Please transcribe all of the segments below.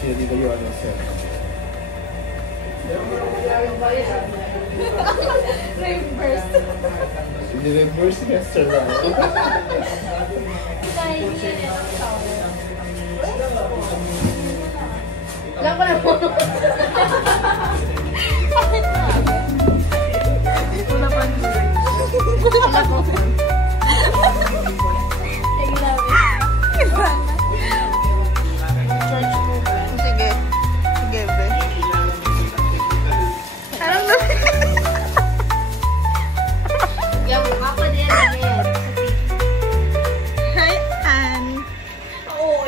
Hindi kayo ano sir. Reverse. Hindi reverse semester lang. Lang pala po. Wala pa. Wala po. Sige. Sige, be. Anong dami? Yung mapa din yan. Hi, Anne. Oo.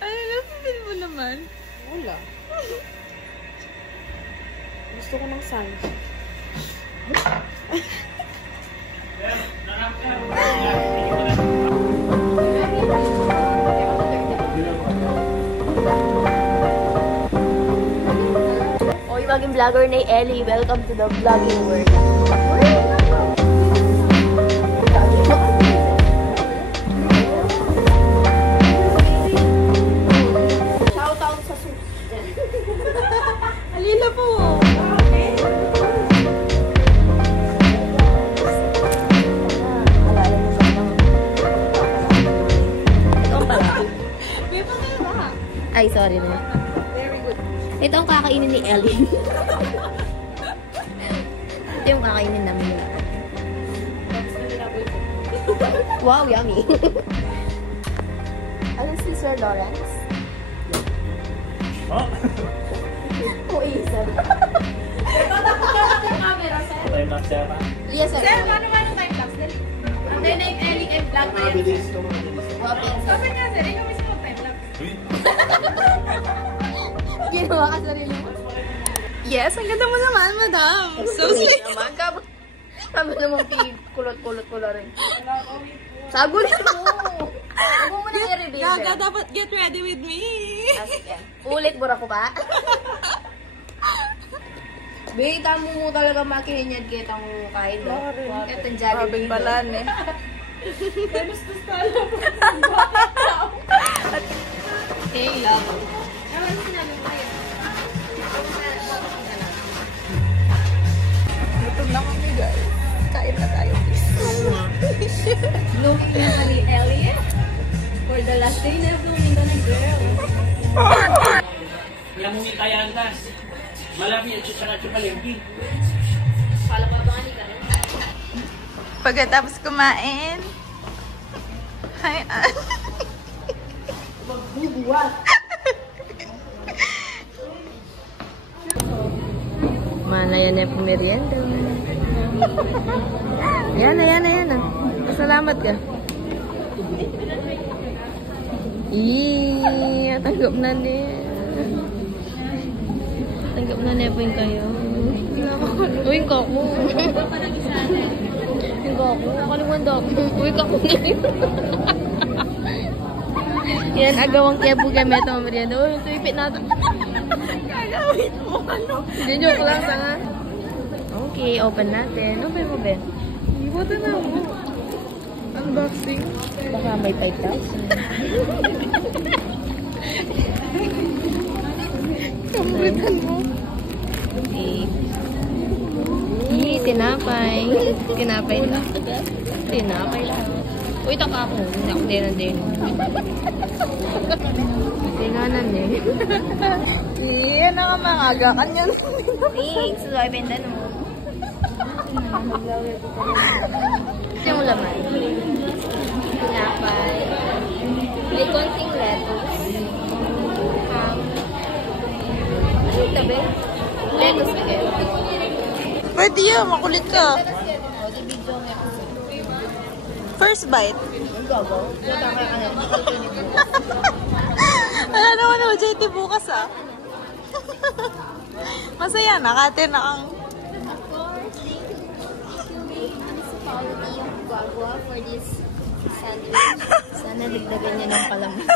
Ano nasipin mo naman? Wala. Gusto ko ng sun. Oy, maging vlogger na Ellie. Welcome to the vlogging world. Shout out sa sus. Alila po. Ay, sorry naman. Very good. Ito ang kakainin ni Ellie. Ito yung kakainin namin. Wow, yummy. Ano si Sir Lawrence? Oh? O, isa. Time lapse yata. Yes, sir. Sir, ano time lapse din? Ang na yung Ellie and vlog na yan. Mabilis ito, mabilis. Sabi nga sir, ikaw mismo time lapse. Ginawa ka sarili mo. Yes, ang ganda mo naman, madam. So sweet. Naman ka. Sabi naman kulot-kulot ko rin. Sagot mo. Huwag mo muna i-reveal. Gaga, dapat get ready with me. Ulit, bura ko ba? Bita mo talaga makihinyad kitang kain mo. Ito ang jolly. Mabing balan eh. Hey, love. Gutom na kami, guys. Kain na tayo, please. Blooming na pa ni Ellie. For the last day na blooming ka na girl. Yang mumikaya antas. Malapit at saka chupalempi. Pagkatapos kumain. Hi, Anne. Magbubuwat. Mana yan yung merienda. Yan na. Salamat ka. Tanggap na niya. Tanggap na niya po yung kayo. Uy, kako. Yung kako. Nakalimutan daw. Uy, kako na yun. Yan, agawang kaya po kaya meto merienda. Uy, tuipit natin. Gagawin mo, ano? Hindi, joke lang sa nga. Okay, open natin. Open mo, Ben. Iwata na mo. Unboxing. Baka may 5,000. Kamuritan mo. Okay. Tinapay. Tinapay lang. Tinapay lang. Uy, taka ako. Hindi ako din. Tinganan eh. Iyan na nga mga aga. Kanyan. Thanks. So, ay benda no. Ito yung laman. Tinapay. May konting lettuce. Ano tabi? Lettuce kayo. Pwede yan. Makulit ka. O, di video mo yan. First bite. Ang gago. Wala ka ano. Wala naman o, JT bukas ah. Masaya na. Kate na ang... Of course, thank you to the municipality of Guagua for this sandwich. Sana dagdagan niya ng palaman.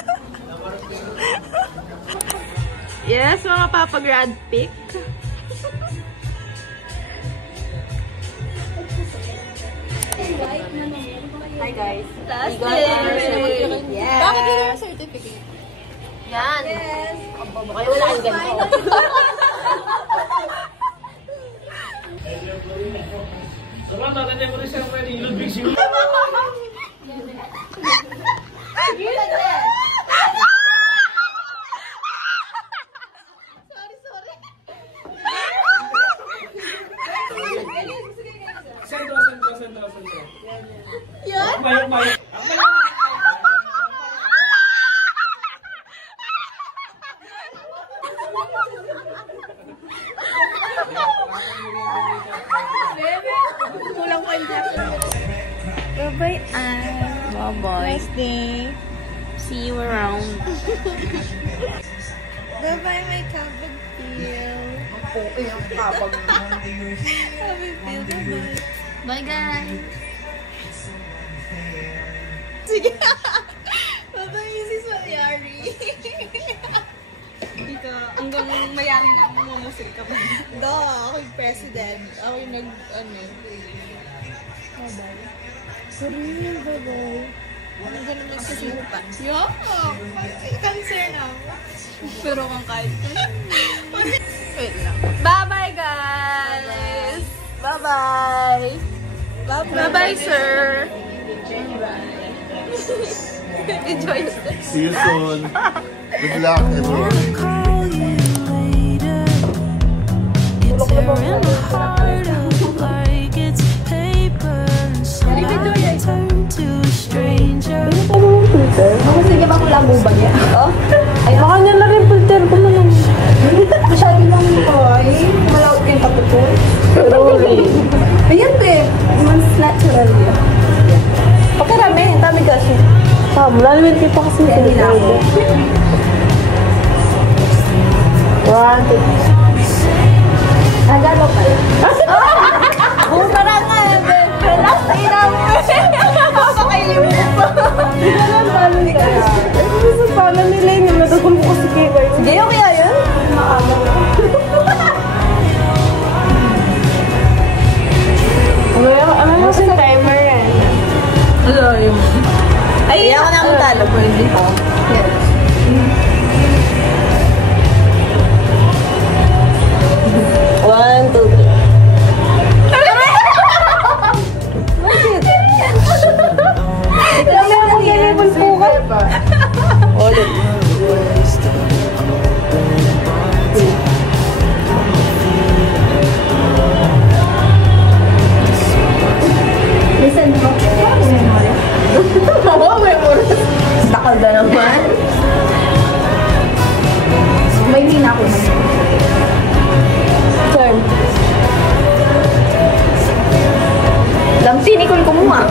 Yes, mga papa-grad pick. White na naman. Hi guys. Last Bakit yun yung certificate? Yan. Yes. Baka wala kang ganito. Sobrang tatanda mo rin siya pwede ilubig siya. Sentro. Yan? Mayok. Kulang pa yung Bye-bye, Bye-bye. Nice day. See you around. Bye-bye, my kabag feel. Kabag feel. Bye-bye. Bye, guys. Sige. Bye-bye, Mrs. Mayari. Dito, hanggang mayari na ako, mumusil ka ba? Do, ako yung president. Ako yung Bye-bye. Sorry, bye-bye. Ang ganun magsisipa. Yo! Cancer na ako. Pero kung kahit. Wait lang. Bye-bye, guys. Bye-bye. Bye-bye, sir. Enjoy your stay. See you soon. Good luck, everyone. Sige ba kung labo ba niya? Ay, baka niya na rin filter ko na lang. Masyado lang ito ay. Malawag yung kapatid. Really? Ayan be. Mas natural yun. Pagkarami, dami kasi. Malalim kita kasi yung filter ko. 1, 2. Agalo pala. Parang nga, relax na inamin. Papakailim mo pa. Hindi ka lang paano kaya. Sa paano nila yun, nadagol ko kasi kayo. Sige, okay ayun. Ano yung sa timer yan? Ano yung... Ay, ako na akong talo. Pwede ko. Yes. 1, 2, 3. Listen mo. Oo, memory. Takal na naman. May hindi na ako naman. Turn. Lampinikol ko mo ah.